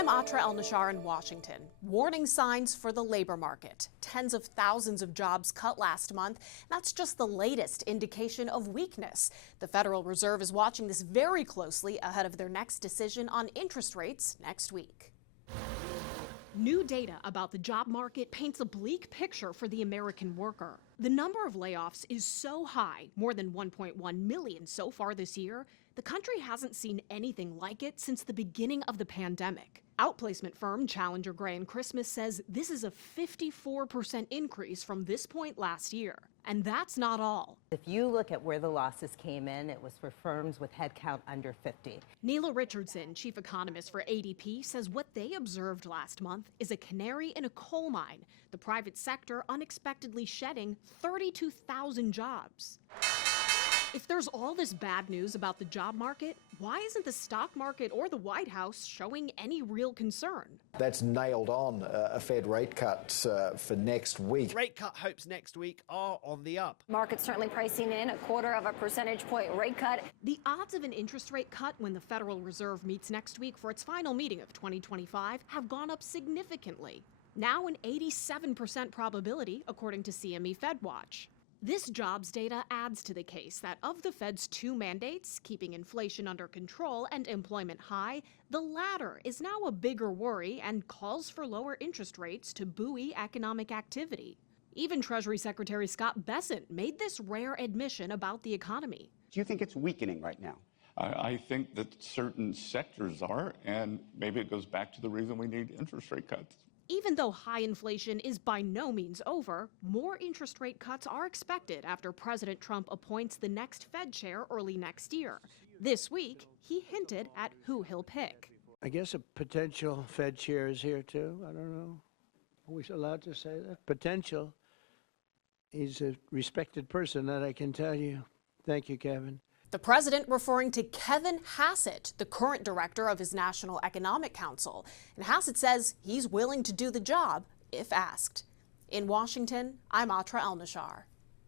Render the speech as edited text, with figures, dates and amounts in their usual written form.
I'm Atra El-Nashar in Washington. Warning signs for the labor market. Tens of thousands of jobs cut last month. That's just the latest indication of weakness. The Federal Reserve is watching this very closely ahead of their next decision on interest rates next week. New data about the job market paints a bleak picture for the American worker. The number of layoffs is so high, more than 1.1 million so far this year, the country hasn't seen anything like it since the beginning of the pandemic. Outplacement firm Challenger Gray and Christmas says this is a 54% increase from this point last year. And that's not all. If you look at where the losses came in, it was for firms with headcount under 50. Neela Richardson, chief economist for ADP, says what they observed last month is a canary in a coal mine, the private sector unexpectedly shedding 32,000 jobs. If there's all this bad news about the job market, why isn't the stock market or the White House showing any real concern? That's nailed on a Fed rate cut for next week. Rate cut hopes next week are on the up. Market's certainly pricing in a 1/4 percentage point rate cut. The odds of an interest rate cut when the Federal Reserve meets next week for its final meeting of 2025 have gone up significantly. Now an 87% probability, according to CME FedWatch. This jobs data adds to the case that of the Fed's two mandates, keeping inflation under control and employment high, the latter is now a bigger worry and calls for lower interest rates to buoy economic activity. Even Treasury Secretary Scott Bessent made this rare admission about the economy. Do you think it's weakening right now? I think that certain sectors are, and maybe it goes back to the reason we need interest rate cuts. Even though high inflation is by no means over, more interest rate cuts are expected after President Trump appoints the next Fed chair early next year. This week, he hinted at who he'll pick. I guess a potential Fed chair is here too. I don't know. Are we allowed to say that? Potential. He's a respected person, that I can tell you. Thank you, Kevin. The president referring to Kevin Hassett, the current director of his National Economic Council. And Hassett says he's willing to do the job if asked. In Washington, I'm Atra El-Nashar.